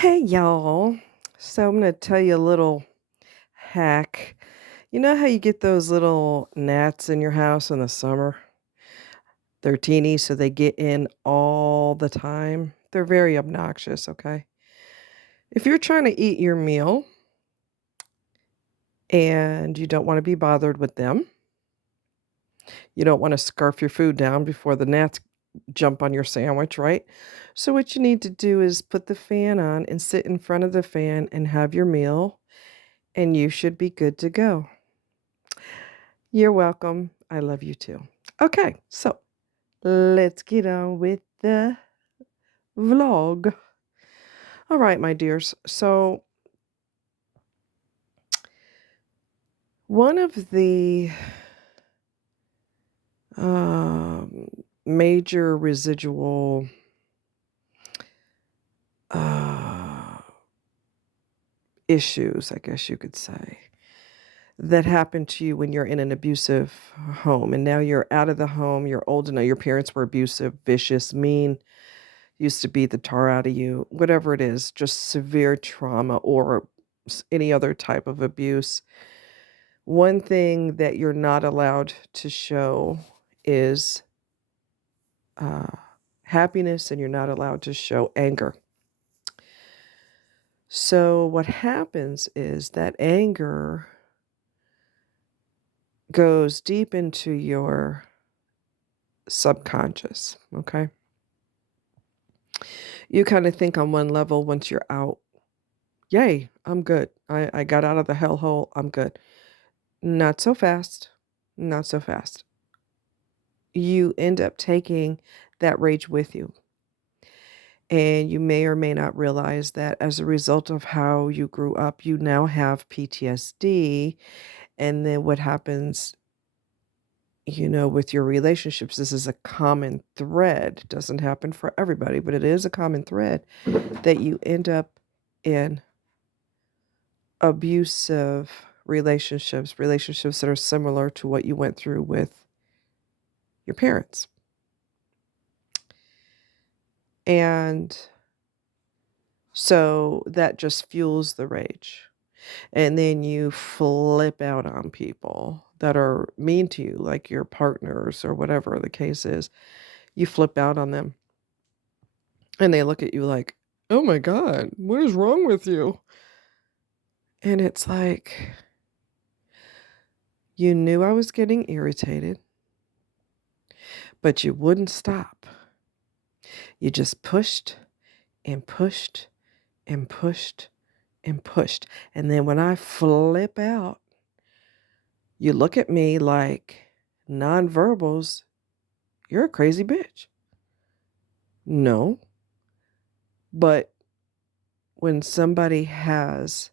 Hey y'all. So I'm going to tell you a little hack. You know how you get those little gnats in your house in the summer? They're teeny, so they get in all the time. They're very obnoxious, okay? If you're trying to eat your meal and you don't want to be bothered with them, you don't want to scarf your food down before the gnats jump on your sandwich, right? So what you need to do is put the fan on and sit in front of the fan and have your meal, and you should be good to go. You're welcome. I love you too. Okay, so let's get on with the vlog. All right, my dears. So, one of the um, major residual uh, issues, I guess you could say, that happen to you when you're in an abusive home and now you're out of the home, you're old enough, your parents were abusive, vicious, mean, used to beat the tar out of you, whatever it is, just severe trauma or any other type of abuse. One thing that you're not allowed to show is uh, happiness, and you're not allowed to show anger. So, what happens is that anger goes deep into your subconscious, okay? You kind of think on one level once you're out, yay, I'm good. I got out of the hellhole, I'm good. Not so fast. Not so fast. You end up taking that rage with you. And you may or may not realize that as a result of how you grew up, you now have PTSD. And then what happens, with your relationships, this is a common thread. It doesn't happen for everybody, but it is a common thread that you end up in abusive relationships that are similar to what you went through with your parents. And so that just fuels the rage. And then you flip out on people that are mean to you, like your partners or whatever the case is. You flip out on them and they look at you like, oh my God, what is wrong with you? And it's like, you knew I was getting irritated, but you wouldn't stop. You just pushed and pushed and pushed and pushed. And then when I flip out, you look at me like nonverbals, you're a crazy bitch. No. But when somebody has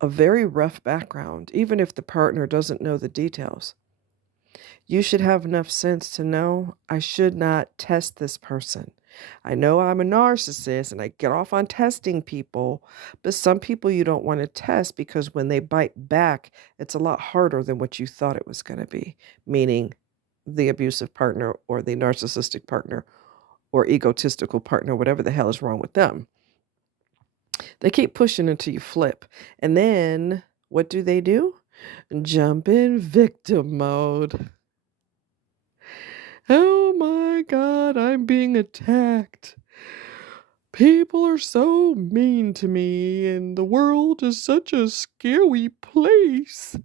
a very rough background, even if the partner doesn't know the details, you should have enough sense to know I should not test this person. I know I'm a narcissist and I get off on testing people, but some people you don't want to test because when they bite back, it's a lot harder than what you thought it was going to be, meaning the abusive partner or the narcissistic partner or egotistical partner, whatever the hell is wrong with them. They keep pushing until you flip. And then what do? Jump in victim mode. Oh my God, I'm being attacked. People are so mean to me, and the world is such a scary place.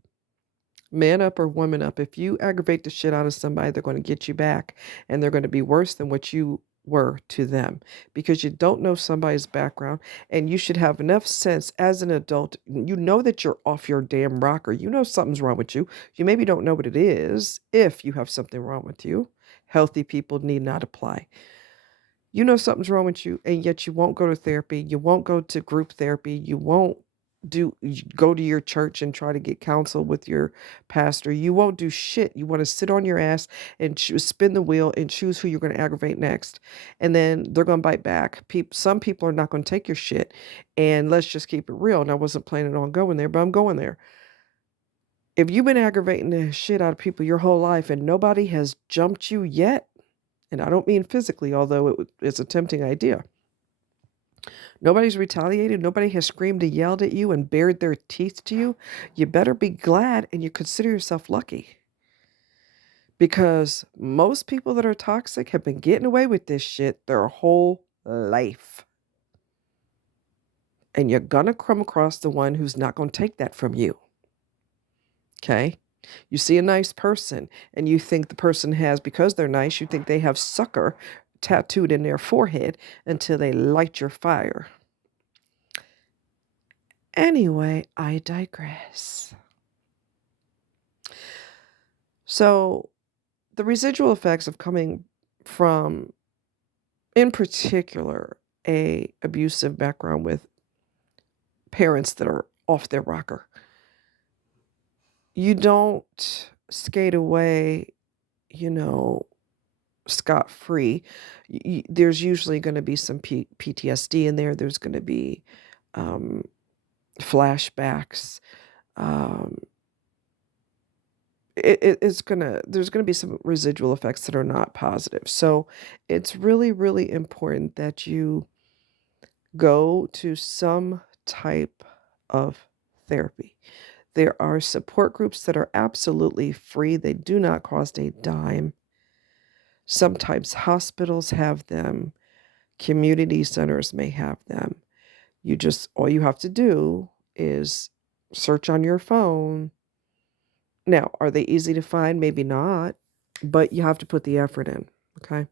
Man up or woman up. If you aggravate the shit out of somebody, they're going to get you back, and they're going to be worse than what you were to them because you don't know somebody's background, and you should have enough sense as an adult. You know that you're off your damn rocker. You know something's wrong with you. You maybe don't know what it is if you have something wrong with you. Healthy people need not apply. You know something's wrong with you, and yet you won't go to therapy. You won't go to group therapy. You won't go to your church and try to get counsel with your pastor. You won't do shit. You want to sit on your ass and spin the wheel and choose who you're going to aggravate next. And then they're going to bite back. Some people are not going to take your shit. And let's just keep it real. And I wasn't planning on going there, but I'm going there. If you've been aggravating the shit out of people your whole life and nobody has jumped you yet, and I don't mean physically, although it's a tempting idea. Nobody's retaliated. Nobody has screamed and yelled at you and bared their teeth to you. You better be glad and you consider yourself lucky. Because most people that are toxic have been getting away with this shit their whole life. And you're going to come across the one who's not going to take that from you. Okay? You see a nice person and you think the person has, because they're nice, you think they have sucker tattooed in their forehead until they light your fire. Anyway, I digress. So, the residual effects of coming from, in particular, a abusive background with parents that are off their rocker. You don't skate away, scot-free. There's usually going to be some PTSD in there. There's going to be flashbacks. Um, there's gonna be some residual effects that are not positive. So it's really, really important that you go to some type of therapy. There are support groups that are absolutely free. They do not cost a dime. Sometimes hospitals have them, community centers may have them. All you have to do is search on your phone. Now, are they easy to find? Maybe not, but you have to put the effort in, okay?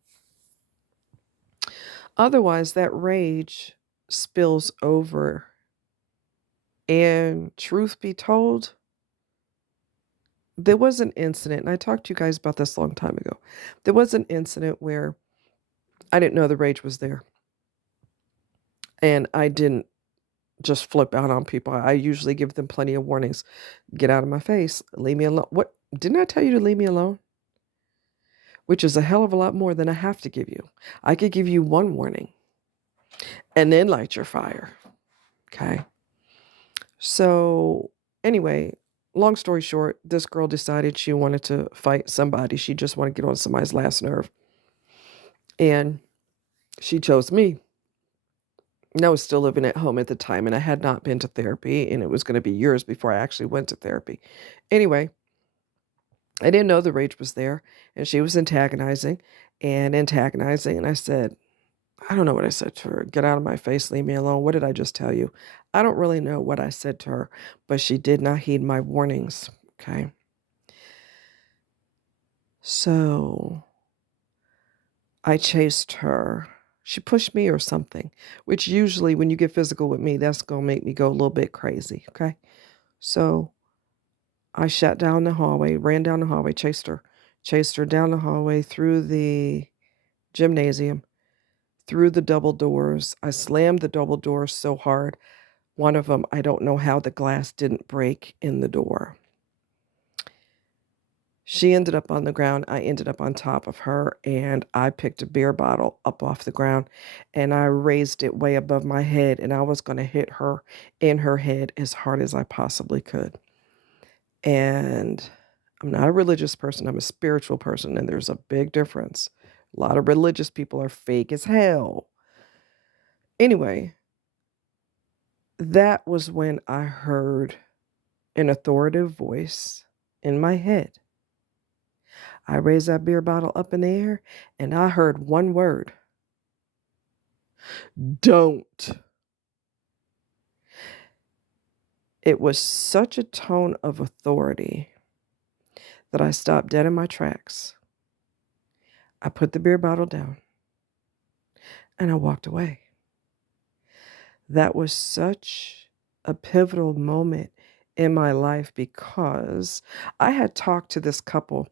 Otherwise, that rage spills over. And truth be told, there was an incident, and I talked to you guys about this a long time ago. There was an incident where I didn't know the rage was there. And I didn't just flip out on people. I usually give them plenty of warnings. Get out of my face. Leave me alone. What? Didn't I tell you to leave me alone? Which is a hell of a lot more than I have to give you. I could give you one warning and then light your fire. Okay. So, anyway, long story short, this girl decided she wanted to fight somebody. She just wanted to get on somebody's last nerve. And she chose me. And I was still living at home at the time, and I had not been to therapy, and it was going to be years before I actually went to therapy. Anyway, I didn't know the rage was there, and she was antagonizing, and I said, I don't know what I said to her. Get out of my face, leave me alone. What did I just tell you? I don't really know what I said to her, but she did not heed my warnings, okay? So I chased her. She pushed me or something, which usually when you get physical with me, that's going to make me go a little bit crazy, okay? So I shot down the hallway, ran down the hallway, chased her down the hallway, through the gymnasium, through the double doors. I slammed the double doors so hard. One of them, I don't know how the glass didn't break in the door. She ended up on the ground. I ended up on top of her, and I picked a beer bottle up off the ground, and I raised it way above my head, and I was going to hit her in her head as hard as I possibly could. And I'm not a religious person. I'm a spiritual person, and there's a big difference. A lot of religious people are fake as hell. Anyway, that was when I heard an authoritative voice in my head. I raised that beer bottle up in the air, and I heard one word. Don't. It was such a tone of authority that I stopped dead in my tracks. I put the beer bottle down, and I walked away. That was such a pivotal moment in my life because I had talked to this couple.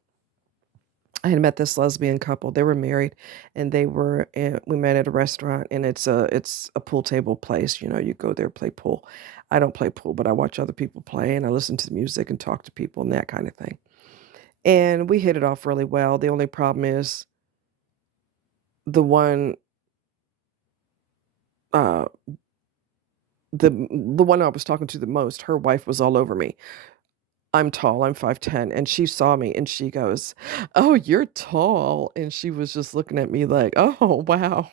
I had met this lesbian couple. They were married, and we met at a restaurant, and it's a pool table place. You go there, play pool. I don't play pool, but I watch other people play, and I listen to the music and talk to people and that kind of thing. And we hit it off really well. The only problem is the one uh the one I was talking to the most, her wife was all over me. I'm tall, I'm 5'10", and she saw me and she goes, "Oh, you're tall." And she was just looking at me like, "Oh, wow."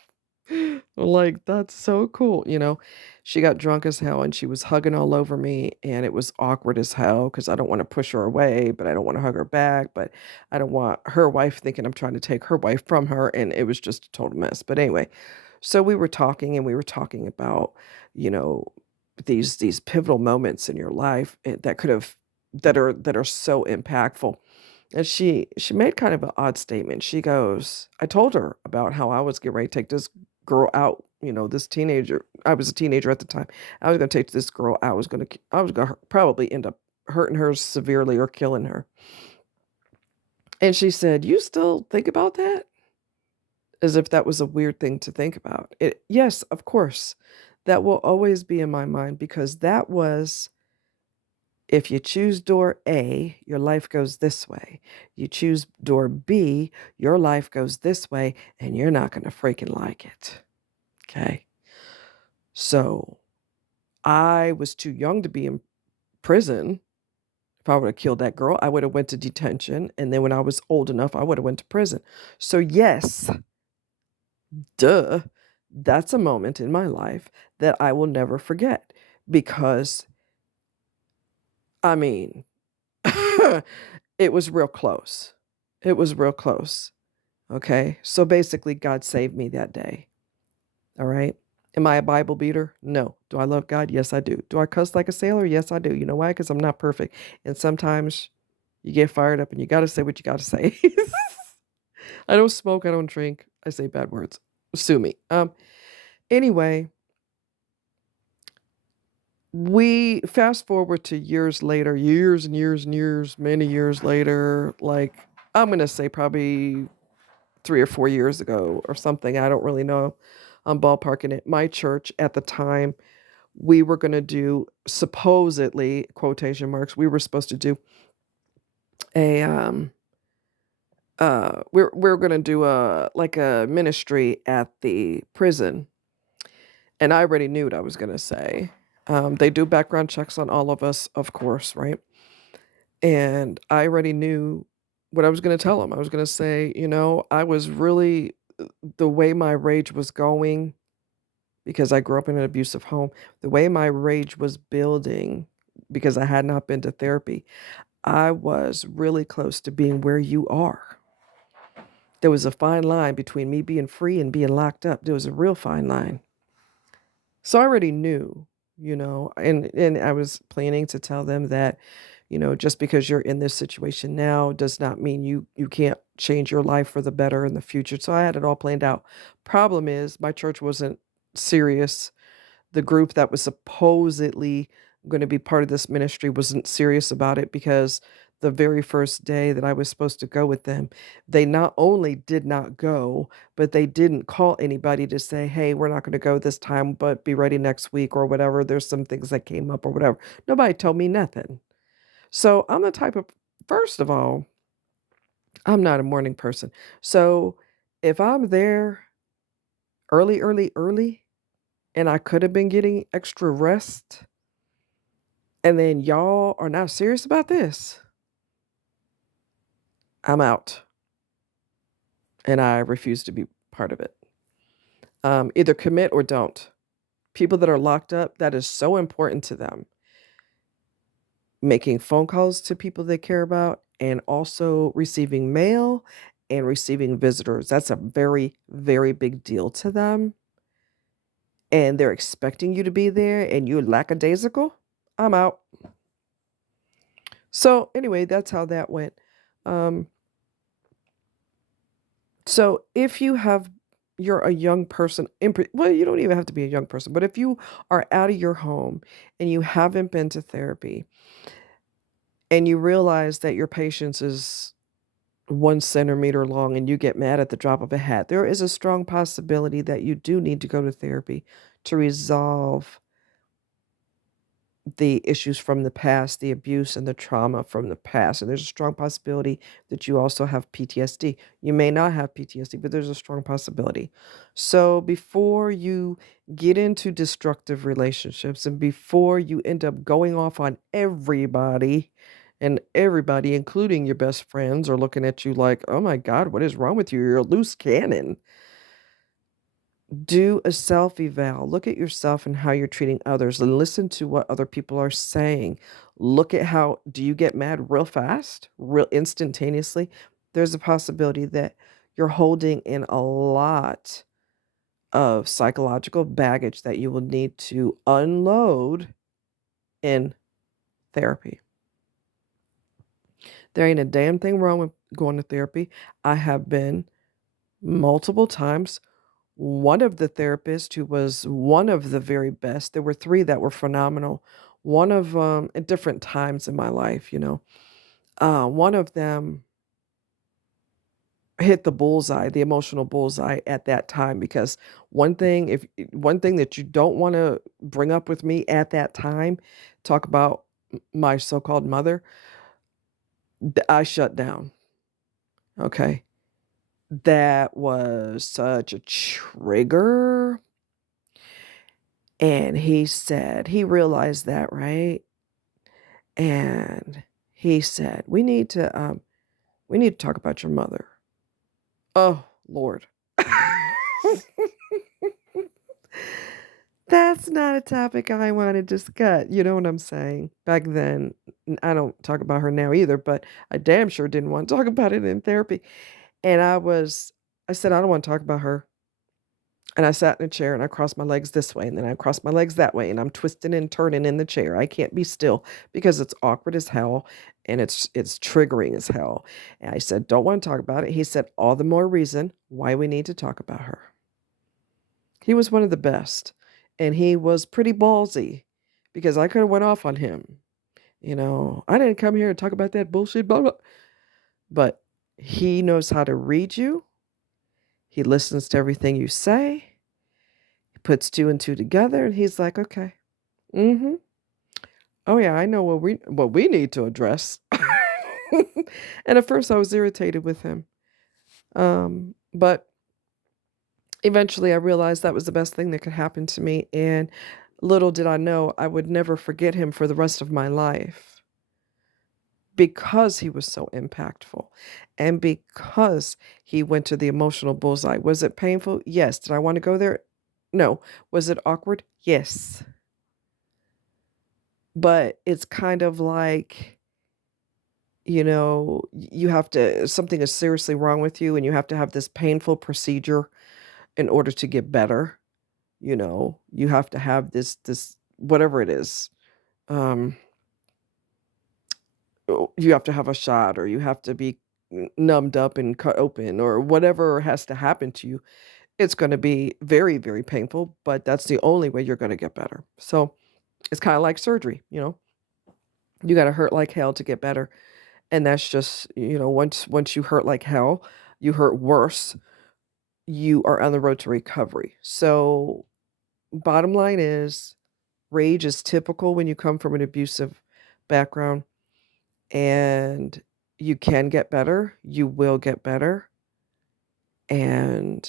Like, that's so cool, you know? She got drunk as hell and she was hugging all over me, and it was awkward as hell because I don't wanna push her away, but I don't wanna hug her back, but I don't want her wife thinking I'm trying to take her wife from her, and it was just a total mess. But anyway, so we were talking, and we were talking about, you know, these pivotal moments in your life, that could have that are so impactful. And she made kind of an odd statement. She goes, I told her about how I was getting ready to take this girl out, this teenager. I was a teenager at the time. I was going to take this girl out. I was going to probably end up hurting her severely or killing her. And she said, "You still think about that?" As if that was a weird thing to think about. Yes, of course. That will always be in my mind because that was, if you choose door A, your life goes this way. You choose door B, your life goes this way, and you're not going to freaking like it. Okay. So I was too young to be in prison. If I would have killed that girl, I would have went to detention. And then when I was old enough, I would have went to prison. So yes, duh, that's a moment in my life that I will never forget because, I mean, it was real close. It was real close. Okay. So basically, God saved me that day. All right. Am I a Bible beater? No. Do I love God? Yes, I do. Do I cuss like a sailor? Yes, I do. You know why? Because I'm not perfect. And sometimes you get fired up and you got to say what you got to say. I don't smoke. I don't drink. I say bad words. Sue me. Anyway, we fast forward to years later, years and years and years, many years later, like I'm going to say probably 3 or 4 years ago or something. I don't really know. I'm ballparking it. My church at the time, we were going to do, supposedly, quotation marks, we were supposed to do a we're going to do a like a ministry at the prison, and I already knew what I was going to say. They do background checks on all of us, of course, right? And I already knew what I was going to tell them. I was going to say, I was really, the way my rage was going, because I grew up in an abusive home, the way my rage was building, because I had not been to therapy, I was really close to being where you are. There was a fine line between me being free and being locked up. There was a real fine line. So I already knew, and I was planning to tell them that, just because you're in this situation now does not mean you can't change your life for the better in the future. So I had it all planned out. Problem is my church wasn't serious. The group that was supposedly going to be part of this ministry wasn't serious about it because the very first day that I was supposed to go with them, they not only did not go, but they didn't call anybody to say, hey, we're not going to go this time, but be ready next week or whatever. There's some things that came up or whatever. Nobody told me nothing. So I'm the type of, first of all, I'm not a morning person. So if I'm there early, early, early, and I could have been getting extra rest, and then y'all are not serious about this, I'm out. And I refuse to be part of it. Either commit or don't. People that are locked up, that is so important to them. Making phone calls to people they care about and also receiving mail and receiving visitors. That's a very, very big deal to them. And they're expecting you to be there and you're lackadaisical. I'm out. So anyway, that's how that went. Um, So if you're a young person, well, you don't even have to be a young person, but if you are out of your home and you haven't been to therapy and you realize that your patience is 1 centimeter long and you get mad at the drop of a hat, there is a strong possibility that you do need to go to therapy to resolve the issues from the past, the abuse and the trauma from the past. And there's a strong possibility that you also have PTSD. You may not have PTSD, but there's a strong possibility. So before you get into destructive relationships and before you end up going off on everybody, and everybody, including your best friends, are looking at you like, oh my God, what is wrong with you? You're a loose cannon. Do a self eval. Look at yourself and how you're treating others and listen to what other people are saying. Look at how do you get mad real fast, real instantaneously? There's a possibility that you're holding in a lot of psychological baggage that you will need to unload in therapy. There ain't a damn thing wrong with going to therapy. I have been multiple times. One of the therapists who was one of the very best, there were 3 that were phenomenal. One of at different times in my life, one of them hit the bullseye, the emotional bullseye at that time because one thing that you don't wanna bring up with me at that time, talk about my so-called mother, I shut down, okay? That was such a trigger. And he said he realized that, right? And he said, we need to talk about your mother." Oh, Lord. That's not a topic I wanna discuss, you know what I'm saying? Back then, I don't talk about her now either, but I damn sure didn't wanna talk about it in therapy, and I said, "I don't wanna talk about her." And I sat in a chair and I crossed my legs this way and then I crossed my legs that way and I'm twisting and turning in the chair. I can't be still because it's awkward as hell and it's triggering as hell. And I said, "Don't want to talk about it." He said, "All the more reason why we need to talk about her." He was one of the best and he was pretty ballsy because I could have went off on him. I didn't come here to talk about that bullshit, blah, blah. But he knows how to read you. He listens to everything you say. Puts 2 and 2 together, and he's like, "Okay. Mhm. Oh, yeah, I know what we need to address." And at first, I was irritated with him, but eventually, I realized that was the best thing that could happen to me, and little did I know I would never forget him for the rest of my life because he was so impactful and because he went to the emotional bullseye. Was it painful? Yes. Did I wanna go there? No. Was it awkward? Yes. But it's kind of like, you have to something is seriously wrong with you and you have to have this painful procedure in order to get better, you have to have this whatever it is. Um, you have to have a shot or you have to be numbed up and cut open or whatever has to happen to you. It's going to be very, very painful, but that's the only way you're going to get better. So it's kind of like surgery, you got to hurt like hell to get better. And that's just, once you hurt like hell, you hurt worse, you are on the road to recovery. So, bottom line is, rage is typical when you come from an abusive background, and you can get better, you will get better, and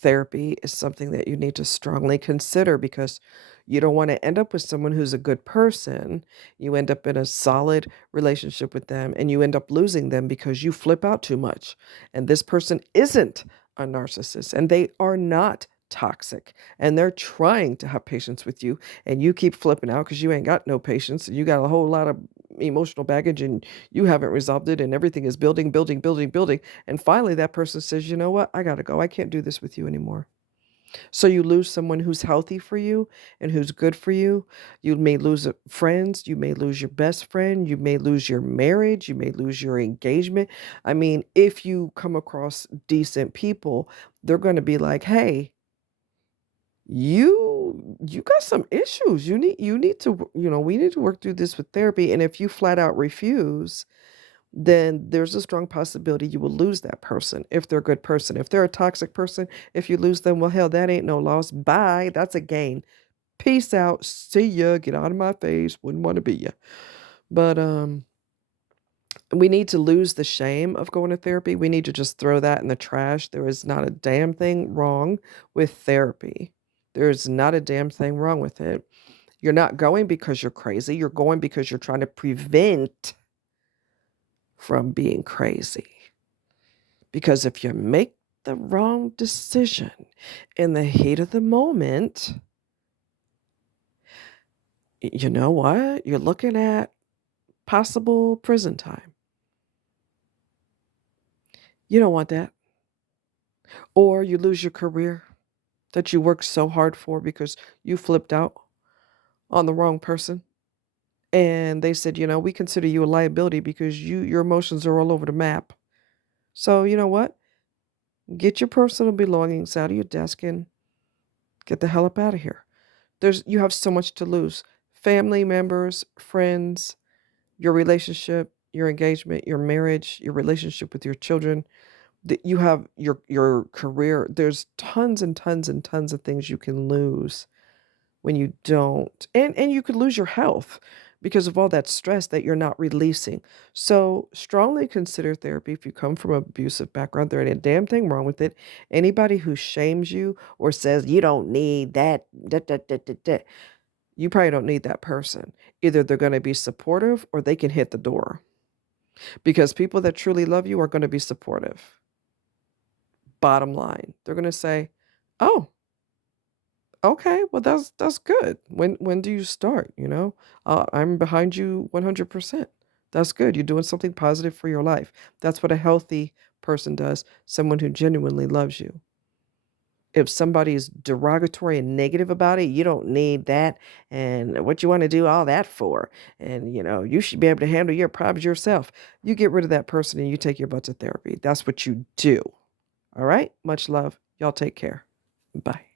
therapy is something that you need to strongly consider because you don't want to end up with someone who's a good person. You end up in a solid relationship with them and you end up losing them because you flip out too much. And this person isn't a narcissist and they are not toxic and they're trying to have patience with you and you keep flipping out because you ain't got no patience and you got a whole lot of emotional baggage and you haven't resolved it and everything is building, building, building, building. And finally, that person says, "You know what? I got to go. I can't do this with you anymore." So you lose someone who's healthy for you and who's good for you. You may lose friends. You may lose your best friend. You may lose your marriage. You may lose your engagement. I mean, if you come across decent people, they're going to be like, "Hey, you got some issues. You need to, we need to work through this with therapy." And if you flat out refuse, then there's a strong possibility you will lose that person if they're a good person. If they're a toxic person, if you lose them, well, hell, that ain't no loss. Bye. That's a gain. Peace out. See ya. Get out of my face. Wouldn't want to be ya. But we need to lose the shame of going to therapy. We need to just throw that in the trash. There is not a damn thing wrong with therapy. There's not a damn thing wrong with it. You're not going because you're crazy. You're going because you're trying to prevent from being crazy. Because if you make the wrong decision in the heat of the moment, you know what? You're looking at possible prison time. You don't want that. Or you lose your career that you worked so hard for because you flipped out on the wrong person. And they said, we consider you a liability because your emotions are all over the map. So you know what? Get your personal belongings out of your desk and get the hell up out of here. You have so much to lose. Family members, friends, your relationship, your engagement, your marriage, your relationship with your children. You have your career. There's tons and tons and tons of things you can lose when you don't. And you could lose your health because of all that stress that you're not releasing. So strongly consider therapy if you come from an abusive background. There ain't a damn thing wrong with it. Anybody who shames you or says you don't need that, you probably don't need that person. Either they're going to be supportive or they can hit the door. Because people that truly love you are going to be supportive. Bottom line, they're going to say, "Oh, okay, well that's good. When do you start, I'm behind you 100%. That's good. You're doing something positive for your life." That's what a healthy person does, someone who genuinely loves you. If somebody is derogatory and negative about it, you don't need that. And what you want to do all that for? And you should be able to handle your problems yourself. You get rid of that person and you take your butt to therapy. That's what you do. All right? Much love. Y'all take care. Bye.